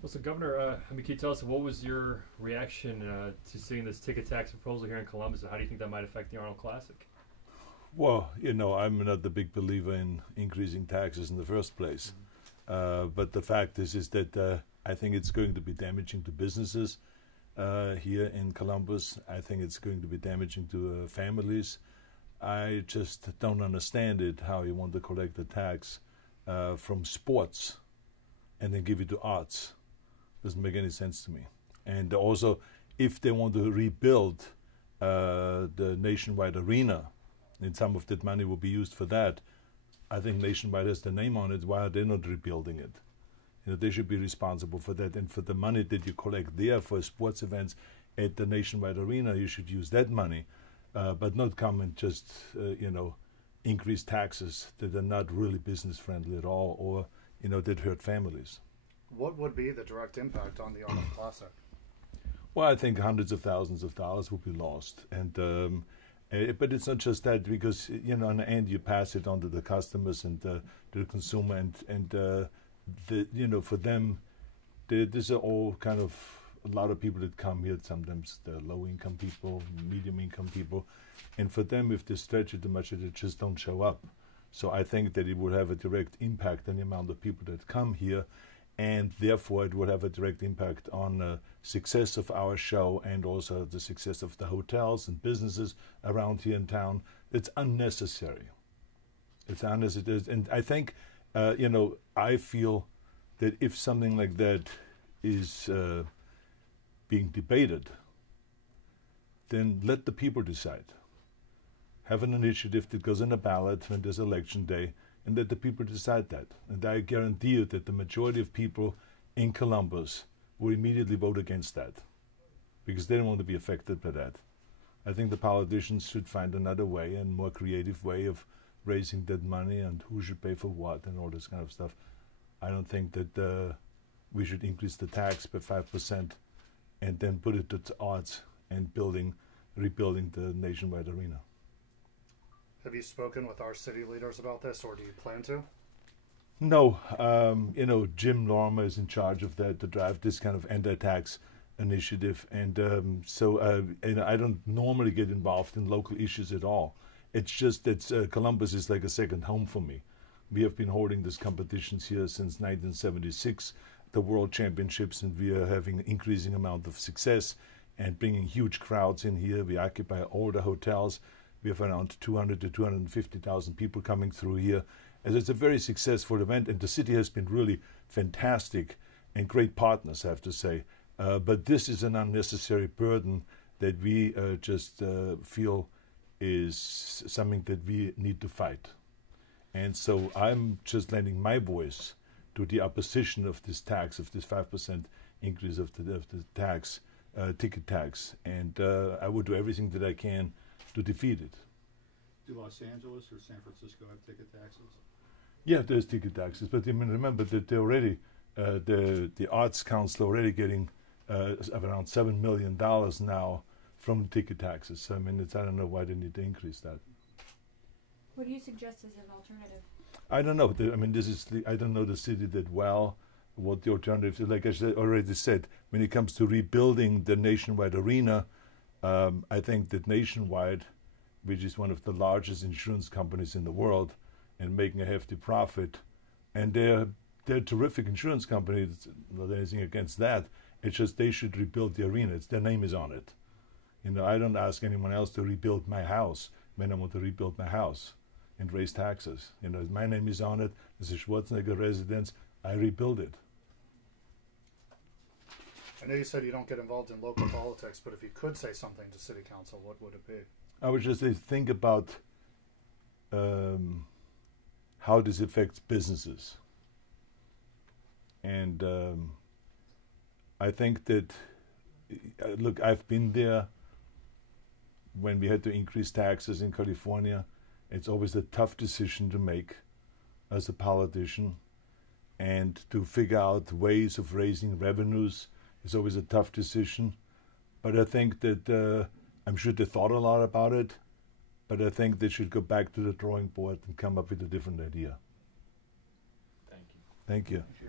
Well, so Governor, can you tell us what was your reaction to seeing this ticket tax proposal here in Columbus, and how do you think that might affect the Arnold Classic? Well, I'm not a big believer in increasing taxes in the first place. But the fact is that I think it's going to be damaging to businesses here in Columbus. I think it's going to be damaging to families. I just don't understand it, how you want to collect the tax from sports and then give it to arts. Doesn't make any sense to me. And also, if they want to rebuild the Nationwide Arena, and some of that money will be used for that, I think Nationwide has the name on it. Why are they not rebuilding it? They should be responsible for that. And for the money that you collect there for sports events at the Nationwide Arena, you should use that money, but not come and just, increase taxes that are not really business friendly at all, or, that hurt families. What would be the direct impact on the Arnold Classic? Well, I think hundreds of thousands of dollars would be lost. And but it's not just that, because in the end you pass it on to the customers and to the consumer, and for them, these are all kind of a lot of people that come here. Sometimes they're low-income people, medium-income people, and for them, if they stretch it too much, they just don't show up. So I think that it would have a direct impact on the amount of people that come here, and therefore it would have a direct impact on the success of our show and also the success of the hotels and businesses around here in town. It's unnecessary. It's unnecessary. And I think, I feel that if something like that is being debated, then let the people decide. Have an initiative that goes on a ballot when there's election day, and let the people decide that. And I guarantee you that the majority of people in Columbus will immediately vote against that, because they don't want to be affected by that. I think the politicians should find another way, and more creative way of raising that money, and who should pay for what and all this kind of stuff. I don't think that we should increase the tax by 5% and then put it to the arts and rebuilding the Nationwide Arena. Have you spoken with our city leaders about this, or do you plan to? No. Jim Lorimer is in charge of that, to drive this kind of anti-tax initiative. And so I don't normally get involved in local issues at all. It's just that Columbus is like a second home for me. We have been holding these competitions here since 1976, the World Championships, and we are having an increasing amount of success and bringing huge crowds in here. We occupy all the hotels. We have around 200 to 250,000 people coming through here. And it's a very successful event, and the city has been really fantastic and great partners, I have to say. But this is an unnecessary burden that we just feel is something that we need to fight. And so I'm just lending my voice to the opposition of this tax, of this 5% increase of the tax, ticket tax. And I would do everything that I can to defeat it. Do Los Angeles or San Francisco have ticket taxes? Yeah, there's ticket taxes, but remember that they already, the Arts Council already getting around $7 million now from ticket taxes. So, I don't know why they need to increase that. What do you suggest as an alternative? I don't know. I don't know the city that well. What the alternative is, like I already said, when it comes to rebuilding the Nationwide Arena, I think that Nationwide, which is one of the largest insurance companies in the world and making a hefty profit, and they're a terrific insurance company, it's not anything against that, it's just they should rebuild the arena. Their name is on it. I don't ask anyone else to rebuild my house when I want to rebuild my house and raise taxes. My name is on it. It's a Schwarzenegger residence. I rebuild it. I know you said you don't get involved in local politics, but if you could say something to City Council, what would it be? I would just say think about how this affects businesses. And I think that, look, I've been there when we had to increase taxes in California. It's always a tough decision to make as a politician, and to figure out ways of raising revenues is always a tough decision. But I think that I'm sure they thought a lot about it, but I think they should go back to the drawing board and come up with a different idea. Thank you. Thank you. Thank you.